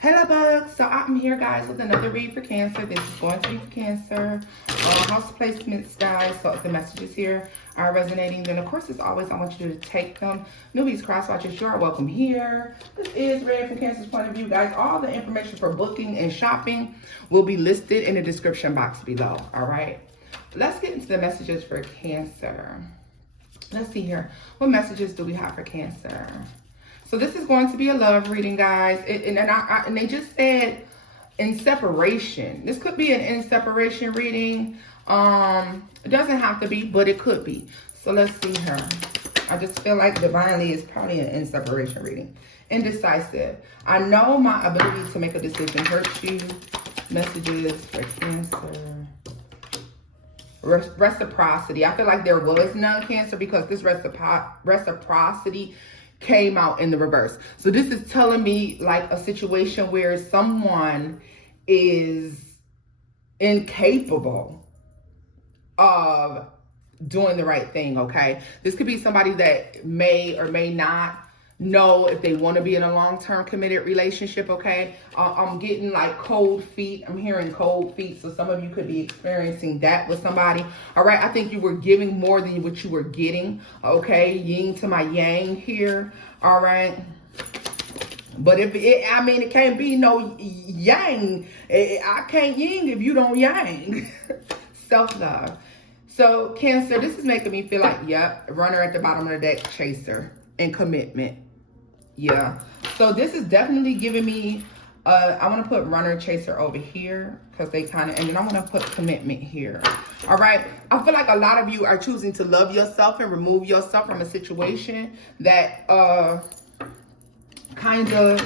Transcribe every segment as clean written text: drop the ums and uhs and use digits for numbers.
Hello bugs, so I'm here guys with another read for Cancer. This is going to be for Cancer. House placements guys, so if the messages here are resonating, then of course as always I want you to take them. Newbies, cross watchers, you are welcome here. This is read from Cancer's point of view guys. All the information for booking and shopping will be listed in the description box below. Alright, let's get into the messages for Cancer. Let's see here, what messages do we have for Cancer? So this is going to be a love reading, guys. And they just said in separation. This could be an in separation reading. It doesn't have to be, but it could be. So let's see here. I just feel like divinely is probably an in separation reading. Indecisive. I know my ability to make a decision hurts you. Messages for Cancer. Reciprocity. I feel like there was none, Cancer, because this reciprocity came out in the reverse. So this is telling me like a situation where someone is incapable of doing the right thing, okay? This could be somebody that may or may not know if they want to be in a long-term committed relationship, okay? I'm getting like cold feet. I'm hearing cold feet. So some of you could be experiencing that with somebody. All right, I think you were giving more than what you were getting, okay? Yin to my yang here, all right? But it can't be no yang. I can't yin if you don't yang. Self-love. So Cancer, this is making me feel like, yep, runner at the bottom of the deck, chaser, and commitment. Yeah, so this is definitely giving me, I want to put runner, chaser over here because they kind of, and then I want to put commitment here. All right, I feel like a lot of you are choosing to love yourself and remove yourself from a situation that kind of,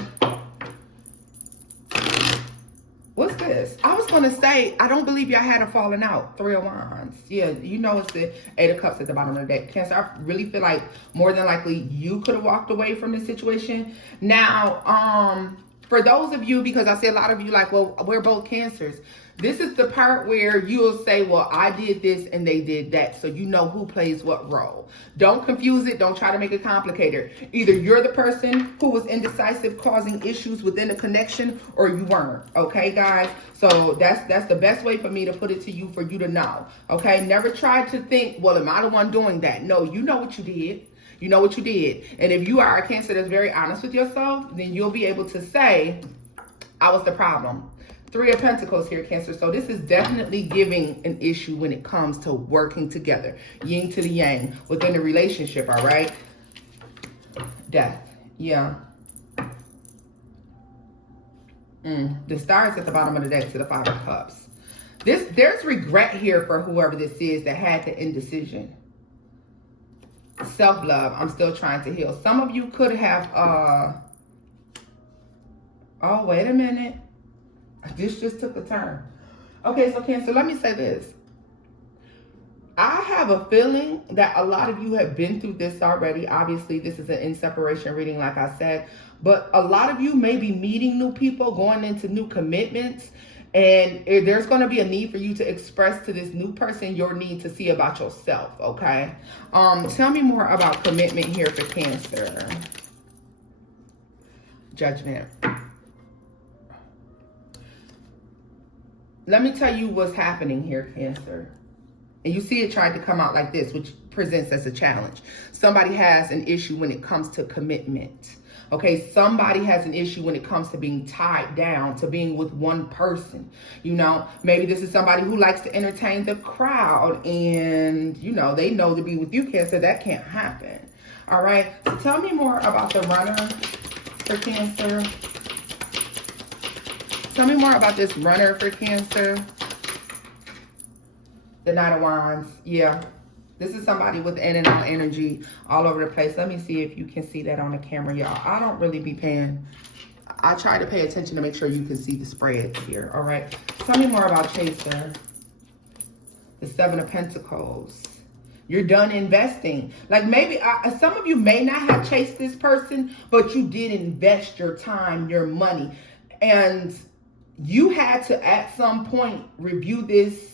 what's this? I was going to say, I don't believe y'all had a falling out. 3 of Wands. Yeah, you know it's the 8 of Cups at the bottom of the deck. Cancer, I really feel like more than likely you could have walked away from this situation. Now, for those of you, because I see a lot of you like, well, we're both Cancers. This is the part where you'll say, well, I did this and they did that. So you know who plays what role. Don't confuse it. Don't try to make it complicated. Either you're the person who was indecisive, causing issues within the connection, or you weren't. Okay, guys? So that's the best way for me to put it to you, for you to know. Okay? Never try to think, well, am I the one doing that? No, you know what you did. You know what you did. And if you are a Cancer that's very honest with yourself, then you'll be able to say, I was the problem. 3 of Pentacles here, Cancer. So this is definitely giving an issue when it comes to working together. Yin to the yang within the relationship, all right? Death. Yeah. The Stars at the bottom of the deck to the 5 of Cups. There's regret here for whoever this is that had the indecision. Self-love. I'm still trying to heal. Some of you could have, oh, wait a minute. This just took a turn. Okay, so Cancer, let me say this. I have a feeling that a lot of you have been through this already. Obviously, this is an in separation reading, like I said. But a lot of you may be meeting new people, going into new commitments. And there's going to be a need for you to express to this new person your need to see about yourself, okay? Tell me more about commitment here for Cancer. Judgment. Let me tell you what's happening here, Cancer. And you see it tried to come out like this, which presents as a challenge. Somebody has an issue when it comes to commitment. Okay, somebody has an issue when it comes to being tied down, to being with one person. You know, maybe this is somebody who likes to entertain the crowd and, you know, they know to be with you, Cancer, that can't happen. All right, so tell me more about the runner for Cancer. Tell me more about this runner for Cancer. The Knight of Wands. Yeah. This is somebody with in and out energy all over the place. Let me see if you can see that on the camera, y'all. I don't really be paying. I try to pay attention to make sure you can see the spreads here. All right. Tell me more about Chaser. The 7 of Pentacles. You're done investing. Like maybe some of you may not have chased this person, but you did invest your time, your money. And you had to, at some point, review this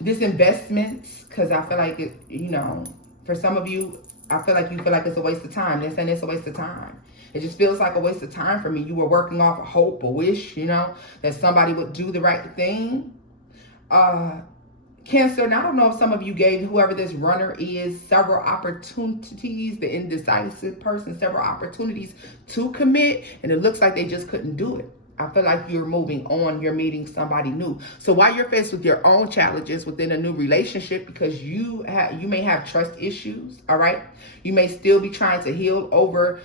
investment, because I feel like it, you know, for some of you, I feel like you feel like it's a waste of time. They're saying it's a waste of time. It just feels like a waste of time for me. You were working off a hope, a wish, you know, that somebody would do the right thing. Cancer, and I don't know if some of you gave whoever this runner is several opportunities, the indecisive person, several opportunities to commit, and it looks like they just couldn't do it. I feel like you're moving on, you're meeting somebody new. So while you're faced with your own challenges within a new relationship, because you may have trust issues, all right? You may still be trying to heal over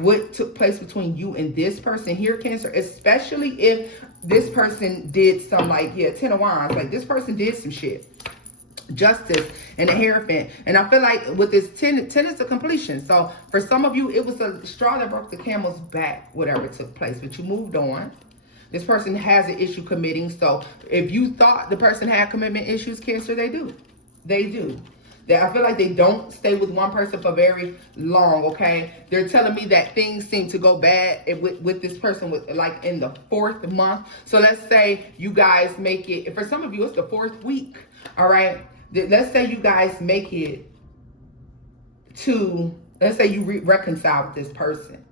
what took place between you and this person here, Cancer, especially if this person did some, like, 10 of Wands, like this person did some shit. Justice and a Hierophant. And I feel like with this 10 is a completion. So for some of you, it was a straw that broke the camel's back, whatever took place, but you moved on. This person has an issue committing. So if you thought the person had commitment issues, Cancer, they do. They do. I feel like they don't stay with one person for very long, okay? They're telling me that things seem to go bad with this person like in the 4th month. So let's say you guys make it, for some of you, it's the 4th week, all right? Let's say you guys make it to, let's say you reconcile with this person.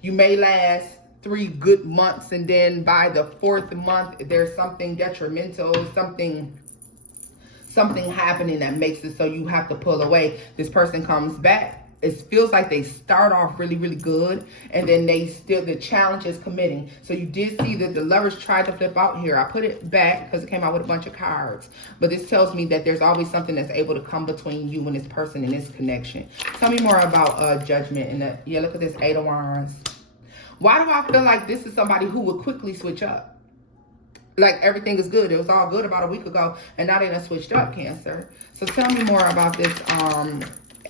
You may last 3 good months, and then by the 4th month, there's something detrimental, something happening that makes it so you have to pull away. This person comes back. It feels like they start off really, really good, and then the challenge is committing. So you did see that the Lovers tried to flip out here. I put it back because it came out with a bunch of cards. But this tells me that there's always something that's able to come between you and this person in this connection. Tell me more about Judgment. And look at this 8 of Wands. Why do I feel like this is somebody who would quickly switch up? Like everything is good. It was all good about a week ago, and now they done switched up, Cancer. So tell me more about this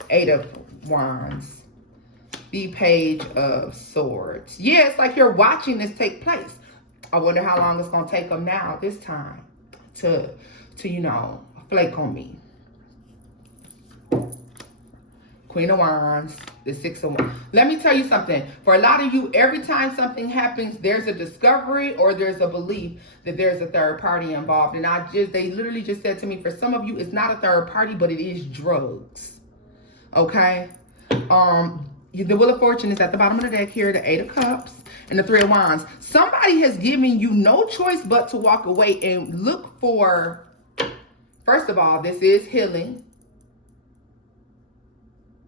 8 of Wands. The Page of Swords. Yeah, it's like you're watching this take place. I wonder how long it's going to take them now this time to flake on me. Queen of Wands, the 6 of Wands. Let me tell you something. For a lot of you, every time something happens, there's a discovery or there's a belief that there's a third party involved. And they literally just said to me, for some of you, it's not a third party, but it is drugs. Okay? The Wheel of Fortune is at the bottom of the deck here, the 8 of Cups and the 3 of Wands. Somebody has given you no choice but to walk away and look for, first of all, this is healing.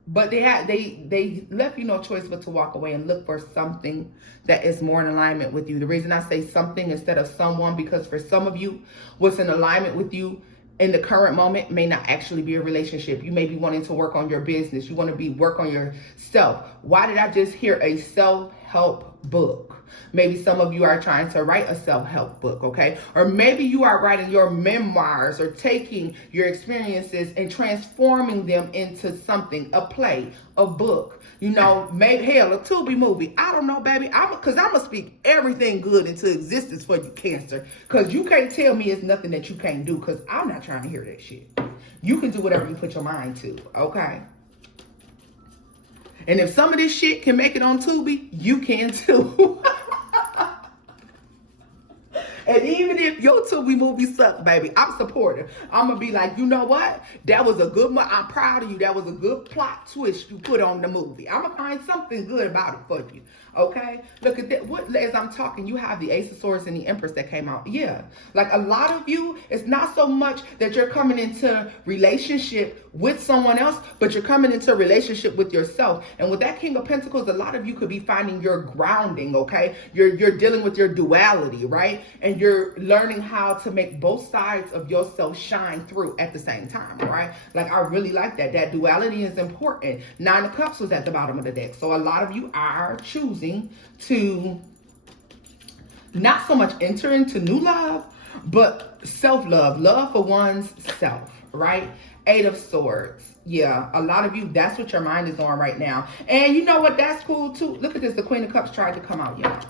But they left you no choice but to walk away and look for something that is more in alignment with you. The reason I say something instead of someone, because for some of you, what's in alignment with you in the current moment may not actually be a relationship. You may be wanting to work on your business. You want to work on yourself. Why did I just hear a self-help book? Maybe some of you are trying to write a self-help book, okay? Or maybe you are writing your memoirs or taking your experiences and transforming them into something, a play, a book, maybe, hell, a Tubi movie. I don't know, baby. Because I'm going to speak everything good into existence for you, Cancer. Because you can't tell me it's nothing that you can't do, because I'm not trying to hear that shit. You can do whatever you put your mind to, okay? And if some of this shit can make it on Tubi, you can too. And even if your Tubi movie sucks, baby, I'm supportive. I'm going to be like, you know what? That was a good one. I'm proud of you. That was a good plot twist you put on the movie. I'm going to find something good about it for you. Okay? Look at that. As I'm talking, you have the Ace of Swords and the Empress that came out. Yeah. Like a lot of you, it's not so much that you're coming into relationship with someone else, but you're coming into a relationship with yourself. And with that King of Pentacles, a lot of you could be finding your grounding, okay? You're dealing with your duality, right? And you're learning how to make both sides of yourself shine through at the same time, right? Like, I really like that. That duality is important. 9 of Cups was at the bottom of the deck. So a lot of you are choosing to not so much enter into new love, but self-love, love for one's self, right? 8 of Swords. Yeah, a lot of you, that's what your mind is on right now. And you know what? That's cool too. Look at this. The Queen of Cups tried to come out, y'all.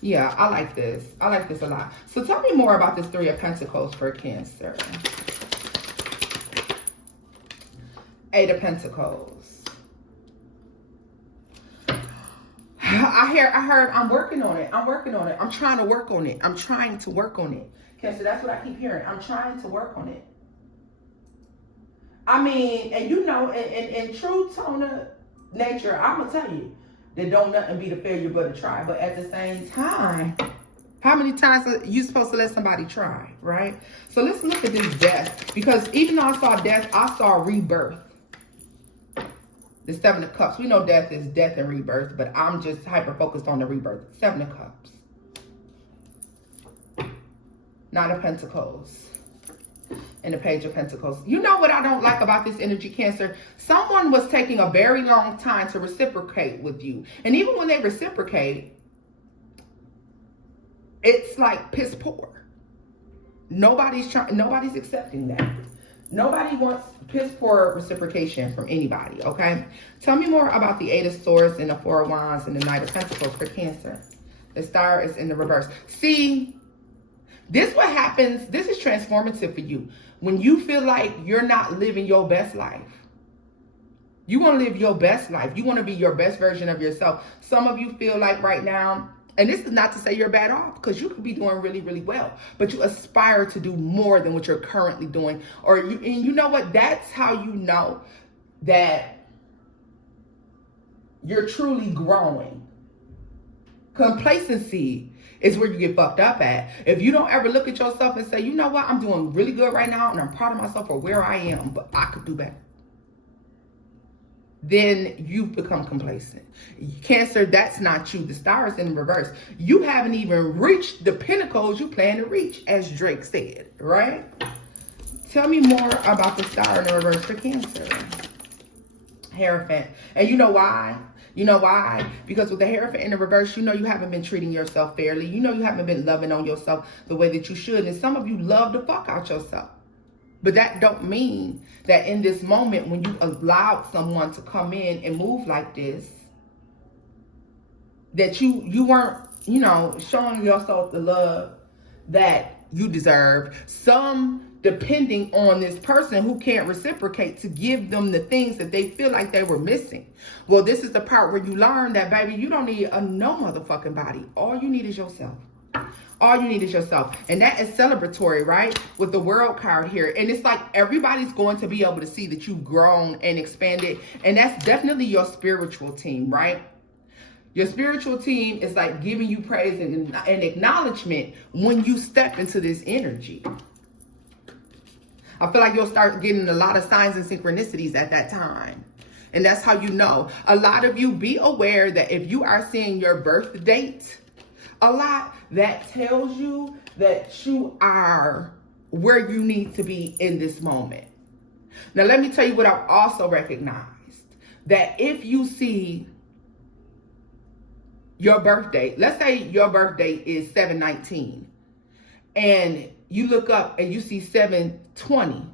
Yeah, I like this. I like this a lot. So tell me more about this 3 of Pentacles for Cancer. 8 of Pentacles. I heard I'm working on it. I'm working on it. I'm trying to work on it. I'm trying to work on it. Cancer, that's what I keep hearing. I'm trying to work on it. I mean, and in true tone of nature, I'm going to tell you, that don't nothing beat a failure but a try. But at the same time, how many times are you supposed to let somebody try, right? So let's look at this death. Because even though I saw death, I saw rebirth. The Seven of Cups. We know death is death and rebirth, but I'm just hyper-focused on the rebirth. Seven of Cups. Nine of Pentacles. And the Page of Pentacles. You know what I don't like about this energy, Cancer? Someone was taking a very long time to reciprocate with you. And even when they reciprocate, it's like piss poor. Nobody's accepting that. Nobody wants piss poor reciprocation from anybody, okay? Tell me more about the Eight of Swords and the Four of Wands and the Knight of Pentacles for Cancer. The Star is in the reverse. See, this what happens. This is transformative for you. When you feel like you're not living your best life. You want to live your best life. You want to be your best version of yourself. Some of you feel like right now, and this is not to say you're bad off, because you could be doing really, really well, but you aspire to do more than what you're currently doing. And you know what? That's how you know that you're truly growing. Complacency is where you get fucked up at. If you don't ever look at yourself and say, you know what, I'm doing really good right now and I'm proud of myself for where I am, but I could do better, then you've become complacent. Cancer, that's not you. The Star is in reverse. You haven't even reached the pinnacles you plan to reach, as Drake said, right? Tell me more about the Star in the reverse for Cancer. Hierophant. And you know why? You know why? Because with the Hierophant in the reverse, you know you haven't been treating yourself fairly. You know you haven't been loving on yourself the way that you should. And some of you love the fuck out yourself. But that don't mean that in this moment when you allowed someone to come in and move like this, that you weren't, you know, showing yourself the love that you deserve. Some depending on this person who can't reciprocate to give them the things that they feel like they were missing. Well, this is the part where you learn that, baby, you don't need no motherfucking body. All you need is yourself. All you need is yourself. And that is celebratory, right? With the World card here. And it's like everybody's going to be able to see that you've grown and expanded. And that's definitely your spiritual team, right? Your spiritual team is like giving you praise and acknowledgement when you step into this energy. I feel like you'll start getting a lot of signs and synchronicities at that time. And that's how you know. A lot of you, be aware that if you are seeing your birth date a lot, that tells you that you are where you need to be in this moment. Now, let me tell you what I've also recognized. That if you see your birth date, let's say your birth date is 7/19, and you look up and you see 7/20,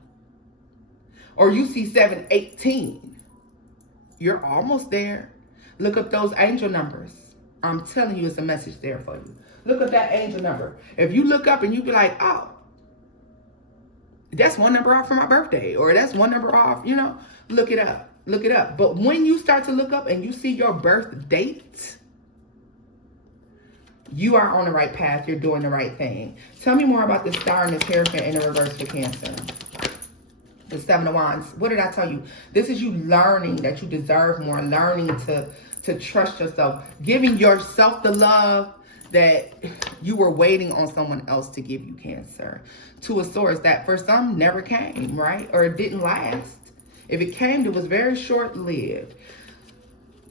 or you see 7/18, you're almost there. Look up those angel numbers. I'm telling you, it's a message there for you. Look at that angel number. If you look up and you be like, oh, that's one number off from my birthday, or that's one number off, you know, look it up. Look it up. But when you start to look up and you see your birth date, you are on the right path. You're doing the right thing. Tell me more about the Star and the Hierophant in the reverse for Cancer. The Seven of Wands. What did I tell you? This is you learning that you deserve more, learning to trust yourself, giving yourself the love that you were waiting on someone else to give you, Cancer. Two of Swords, that for some never came, right? Or it didn't last. If it came, it was very short-lived.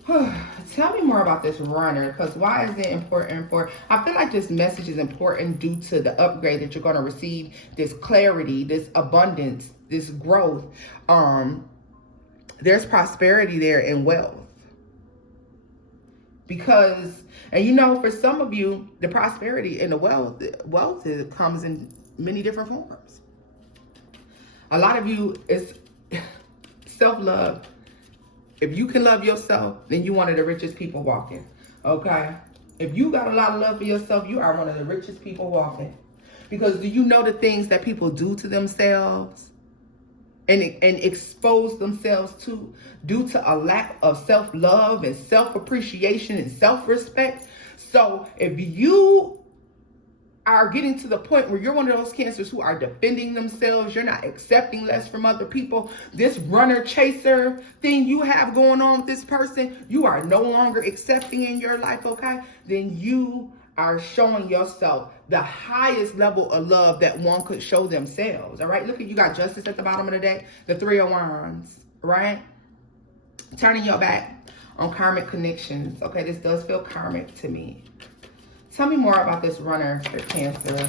Tell me more about this Runner, because why is it important for, I feel like this message is important due to the upgrade that you're going to receive, this clarity, this abundance, this growth. There's prosperity there and wealth. Because, and you know, for some of you, the prosperity and the wealth comes in many different forms. A lot of you, it's self-love. If you can love yourself, then you're one of the richest people walking, okay? If you got a lot of love for yourself, you are one of the richest people walking. Because do you know the things that people do to themselves and expose themselves to due to a lack of self-love and self-appreciation and self-respect? So if you are getting to the point where you're one of those Cancers who are defending themselves. You're not accepting less from other people. This runner chaser thing you have going on with this person, you are no longer accepting in your life, okay? Then you are showing yourself the highest level of love that one could show themselves, all right? Look at, you got Justice at the bottom of the deck, the Three of Wands, right? Turning your back on karmic connections, okay? This does feel karmic to me. Tell me more about this runner for Cancer.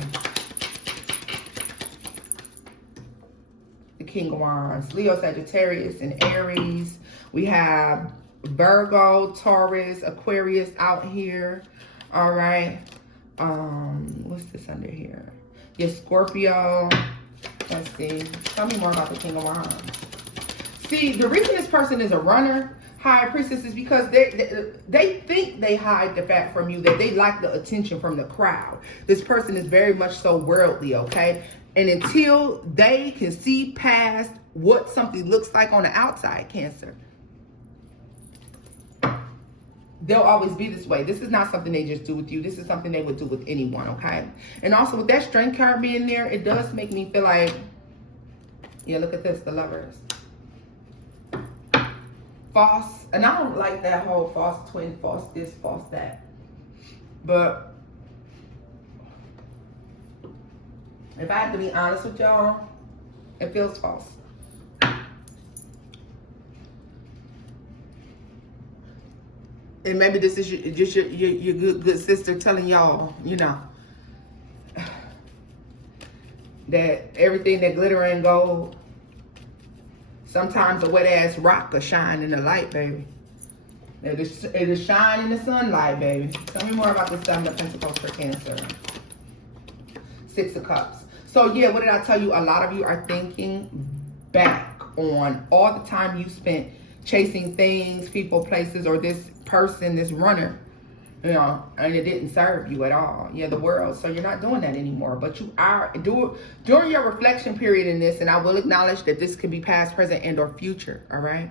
The King of Wands, Leo, Sagittarius, and Aries. We have Virgo, Taurus, Aquarius out here. All right. What's this under here? Yes, Scorpio. Let's see. Tell me more about the King of Wands. See, the reason this person is a runner, High Priestess, is because they think they hide the fact from you, that they like the attention from the crowd. This person is very much so worldly, okay? And until they can see past what something looks like on the outside, Cancer, they'll always be this way. This is not something they just do with you. This is something they would do with anyone, okay? And also with that Strength card being there, it does make me feel like, yeah, look at this, the Lovers. False, and I don't like that whole false twin, false this, false that. But if I have to be honest with y'all, it feels false. And maybe this is just your good sister telling y'all, you know, that everything that glitter and gold, sometimes a wet ass rock will shine in the light, baby. It is shine in the sunlight, baby. Tell me more about the Seven of Pentacles for Cancer. Six of Cups. So yeah, what did I tell you? A lot of you are thinking back on all the time you spent chasing things, people, places, or this person, this runner, you know, and it didn't serve you at all. Yeah, the world. So you're not doing that anymore. But you are during your reflection period in this, and I will acknowledge that this could be past, present, and or future. All right.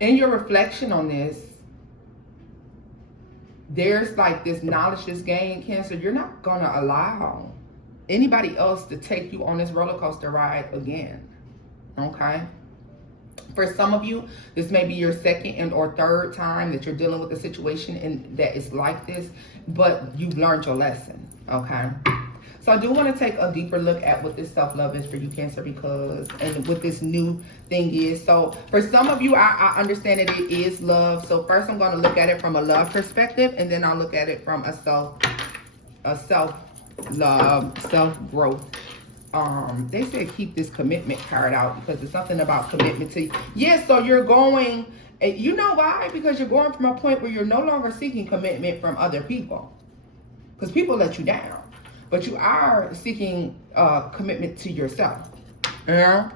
In your reflection on this, there's like this knowledge that's gained, Cancer. You're not gonna allow anybody else to take you on this roller coaster ride again. Okay. For some of you, this may be your second and or third time that you're dealing with a situation and that is like this, but you've learned your lesson, okay? So I do want to take a deeper look at what this self-love is for you, Cancer, because, and what this new thing is. So for some of you, I understand that it is love. So first I'm going to look at it from a love perspective, and then I'll look at it from a self-love, self-growth. They said keep this commitment card out because it's something about commitment to you. Yes, so you're going, you know why? Because you're going from a point where you're no longer seeking commitment from other people. Because people let you down. But you are seeking commitment to yourself. Yeah.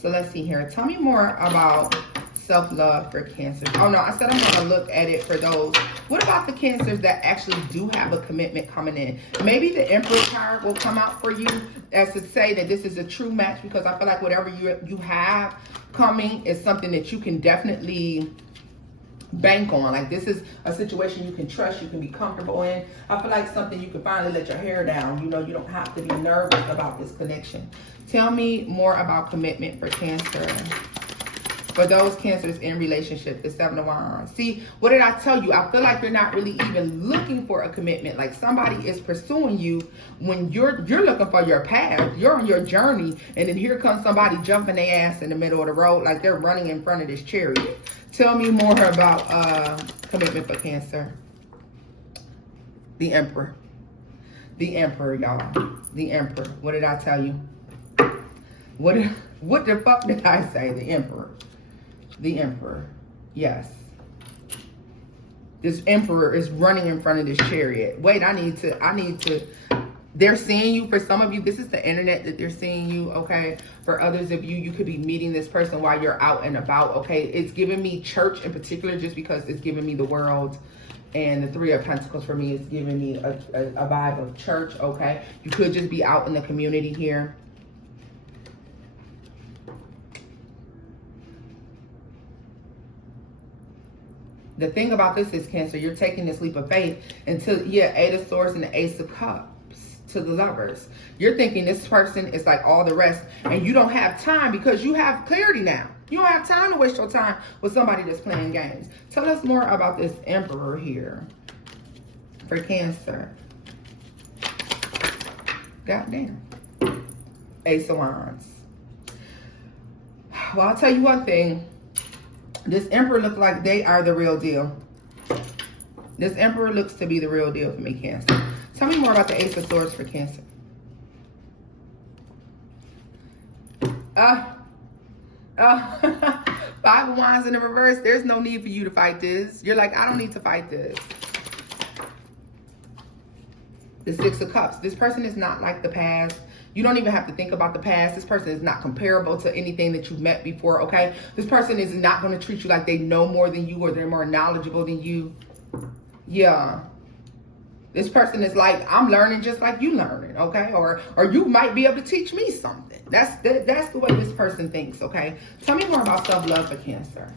So let's see here. Tell me more about self-love for Cancer. Oh no, I said I'm going to look at it for those. What about the Cancers that actually do have a commitment coming in? Maybe the Empress card will come out for you as to say that this is a true match, because I feel like whatever you have coming is something that you can definitely bank on. Like this is a situation you can trust, you can be comfortable in. I feel like something you can finally let your hair down. You know, you don't have to be nervous about this connection. Tell me more about commitment for Cancer. For those Cancers in relationship, the Seven of Wands. See, what did I tell you? I feel like you're not really even looking for a commitment. Like somebody is pursuing you when you're looking for your path. You're on your journey, and then here comes somebody jumping their ass in the middle of the road like they're running in front of this chariot. Tell me more about commitment for Cancer. The Emperor. The Emperor, y'all. The Emperor. What did I tell you? What the fuck did I say? The Emperor. The Emperor. Yes. This Emperor is running in front of this chariot. Wait, I need to. They're seeing you. For some of you, this is the internet that they're seeing you, okay? For others of you, you could be meeting this person while you're out and about, okay? It's giving me church in particular just because it's giving me the world. And the Three of Pentacles for me is giving me a vibe of church, okay? You could just be out in the community here. The thing about this is, Cancer, you're taking this leap of faith until, yeah, 8 of Swords and the Ace of Cups to the Lovers. You're thinking this person is like all the rest, and you don't have time because you have clarity now. You don't have time to waste your time with somebody that's playing games. Tell us more about this Emperor here for Cancer. Goddamn. Ace of Wands. Well, I'll tell you one thing. This Emperor looks like they are the real deal. This Emperor looks to be the real deal for me, Cancer. Tell me more about the Ace of Swords for Cancer. 5 of Wands in the reverse. There's no need for you to fight this. You're like, I don't need to fight this. The 6 of Cups. This person is not like the past. You don't even have to think about the past. This person is not comparable to anything that you've met before, okay? This person is not going to treat you like they know more than you or they're more knowledgeable than you. Yeah. This person is like, I'm learning just like you learning, okay? Or you might be able to teach me something. That's the way this person thinks, okay? Tell me more about self-love for Cancer.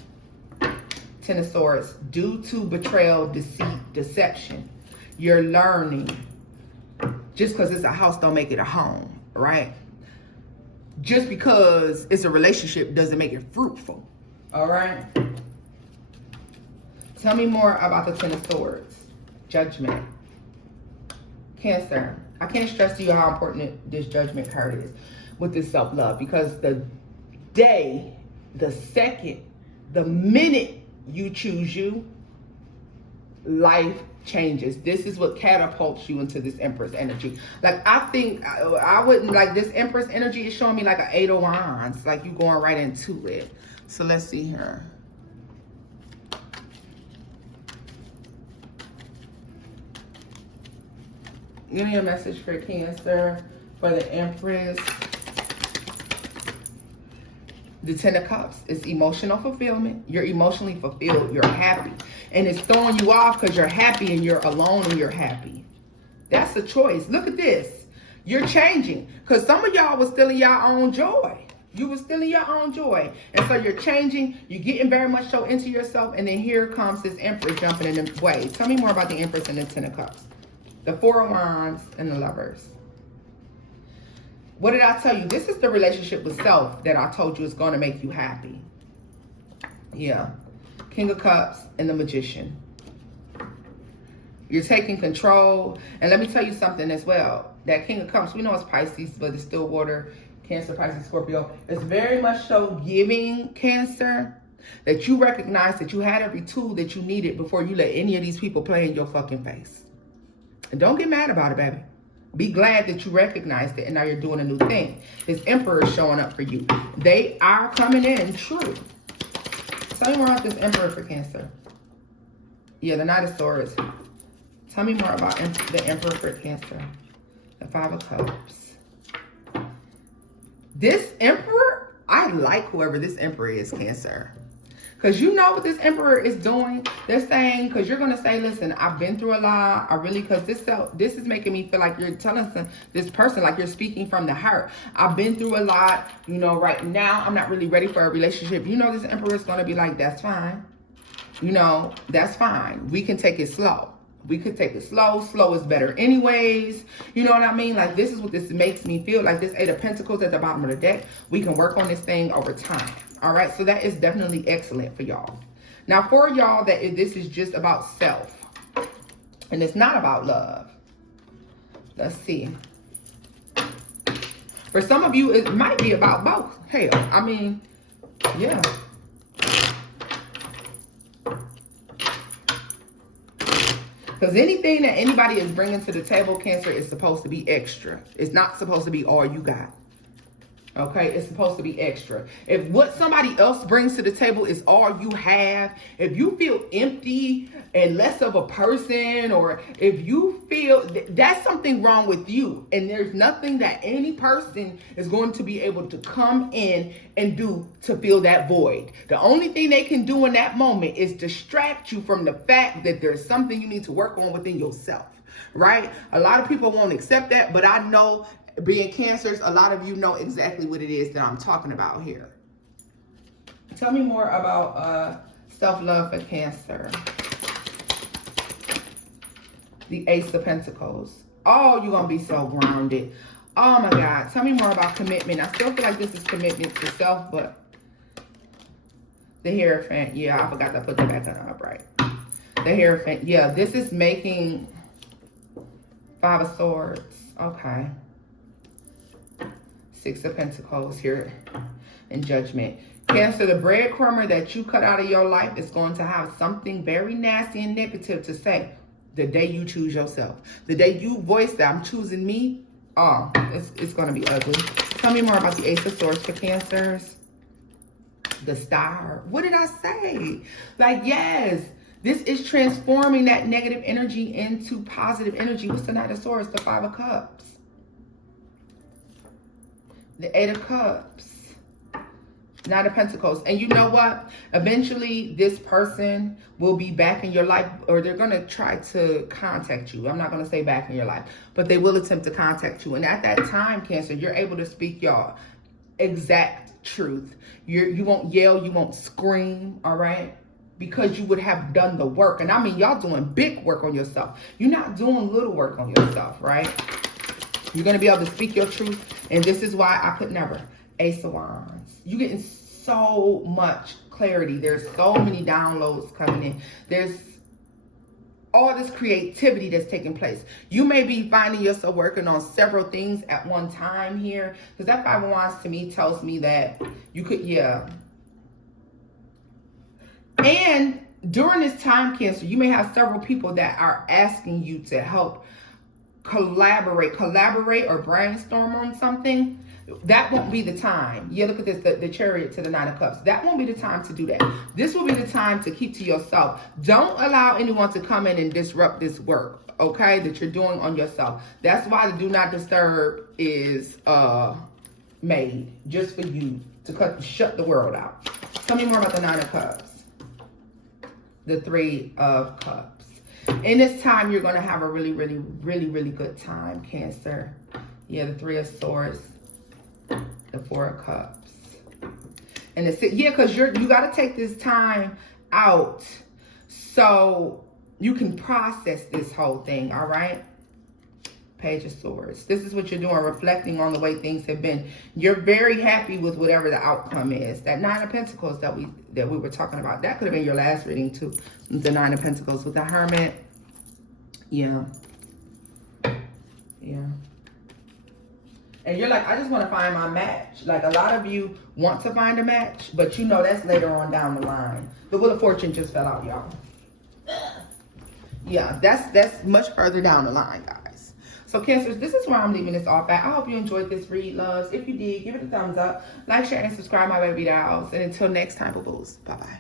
10 of Swords. Due to betrayal, deceit, deception, you're learning. Just because it's a house don't make it a home, right? Just because it's a relationship doesn't make it fruitful, all right? Tell me more about the 10 of Swords. Judgment. Cancer, I can't stress to you how important this Judgment card is with this self-love, because the day, the second, the minute you choose you, life changes. This is what catapults you into this Empress energy. Like, I think I wouldn't, like, this Empress energy is showing me like an 8 of Wands, like you going right into it. So let's see here. Give me a message for Cancer, for the Empress. The 10 of Cups is emotional fulfillment. You're emotionally fulfilled. You're happy. And it's throwing you off because you're happy and you're alone and you're happy. That's a choice. Look at this. You're changing. Because some of y'all was stealing your own joy. You were stealing your own joy. And so you're changing. You're getting very much so into yourself. And then here comes this Empress jumping in the way. Tell me more about the Empress and the 10 of Cups. The 4 of Wands and the Lovers. What did I tell you? This is the relationship with self that I told you is going to make you happy. Yeah. King of Cups and the Magician. You're taking control. And let me tell you something as well. That King of Cups, we know it's Pisces, but it's still water. Cancer, Pisces, Scorpio. It's very much so giving, Cancer, that you recognize that you had every tool that you needed before you let any of these people play in your fucking face. And don't get mad about it, baby. Be glad that you recognized it and now you're doing a new thing. This Emperor is showing up for you. They are coming in true. Tell me more about this Emperor for Cancer. Yeah, the Knight of Swords. Tell me more about the Emperor for Cancer. The 5 of Cups. This Emperor, I like whoever this Emperor is, Cancer. Because you know what this Emperor is doing. They're saying, because you're going to say, listen, I've been through a lot. I really, because this is making me feel like you're telling this person, like you're speaking from the heart. I've been through a lot. You know, right now, I'm not really ready for a relationship. You know, this Emperor is going to be like, that's fine. You know, that's fine. We can take it slow. We could take it slow. Slow is better anyways. You know what I mean? Like, this is what this makes me feel. Like this 8 of Pentacles at the bottom of the deck. We can work on this thing over time. All right, so that is definitely excellent for y'all. Now, for y'all this is just about self, and it's not about love. Let's see. For some of you, it might be about both. Hell, I mean, yeah. Because anything that anybody is bringing to the table, Cancer, is supposed to be extra. It's not supposed to be all you got. Okay, it's supposed to be extra. If what somebody else brings to the table is all you have, if you feel empty and less of a person, or if you feel that's something wrong with you, and there's nothing that any person is going to be able to come in and do to fill that void. The only thing they can do in that moment is distract you from the fact that there's something you need to work on within yourself, right? A lot of people won't accept that, but I know, being Cancers, a lot of you know exactly what it is that I'm talking about here. Tell me more about Self-love for Cancer. The Ace of Pentacles. Oh, you're going to be so grounded. Oh, my God. Tell me more about commitment. I still feel like this is commitment to self, but the Hierophant. Yeah, I forgot to put that back on up right. The Hierophant. Yeah, this is making 5 of Swords. Okay. 6 of Pentacles here in Judgment. Cancer, the breadcrumber that you cut out of your life is going to have something very nasty and negative to say the day you choose yourself. The day you voice that I'm choosing me, oh, it's going to be ugly. Tell me more about the Ace of Swords for Cancers. The Star. What did I say? Like, yes, this is transforming that negative energy into positive energy. What's the Knight of Swords? The 5 of Cups. The 8 of Cups. Knight of Pentacles. And you know what? Eventually, this person will be back in your life, or they're going to try to contact you. I'm not going to say back in your life, but they will attempt to contact you. And at that time, Cancer, you're able to speak your exact truth. You won't yell, you won't scream, all right? Because you would have done the work. And I mean, y'all doing big work on yourself. You're not doing little work on yourself, right? You're going to be able to speak your truth. And this is why I could never. Ace of Wands. You're getting so much clarity. There's so many downloads coming in. There's all this creativity that's taking place. You may be finding yourself working on several things at one time here. Because that 5 of Wands to me tells me that you could, yeah. And during this time, Cancer, you may have several people that are asking you to help collaborate or brainstorm on something. That won't be the time. Yeah, look at this, the Chariot to the 9 of Cups. That won't be the time to do that. This will be the time to keep to yourself. Don't allow anyone to come in and disrupt this work, okay, that you're doing on yourself. That's why the Do Not Disturb is made, just for you to shut the world out. Tell me more about the 9 of Cups. The 3 of Cups. In this time, you're going to have a really, really, really, really good time, Cancer. Yeah, the 3 of Swords. The 4 of Cups. And the 6, yeah, because you got to take this time out so you can process this whole thing, all right? Page of Swords. This is what you're doing, reflecting on the way things have been. You're very happy with whatever the outcome is. That 9 of Pentacles that we were talking about, that could have been your last reading too. The 9 of Pentacles with the Hermit. Yeah. Yeah. And you're like, I just want to find my match. Like, a lot of you want to find a match, but you know that's later on down the line. The Wheel of Fortune just fell out, y'all. Yeah, that's much further down the line, guys. So, Cancers, this is where I'm leaving this off at. I hope you enjoyed this read, loves. If you did, give it a thumbs up. Like, share, and subscribe, my baby dolls. And until next time, boo-boos. Bye-bye.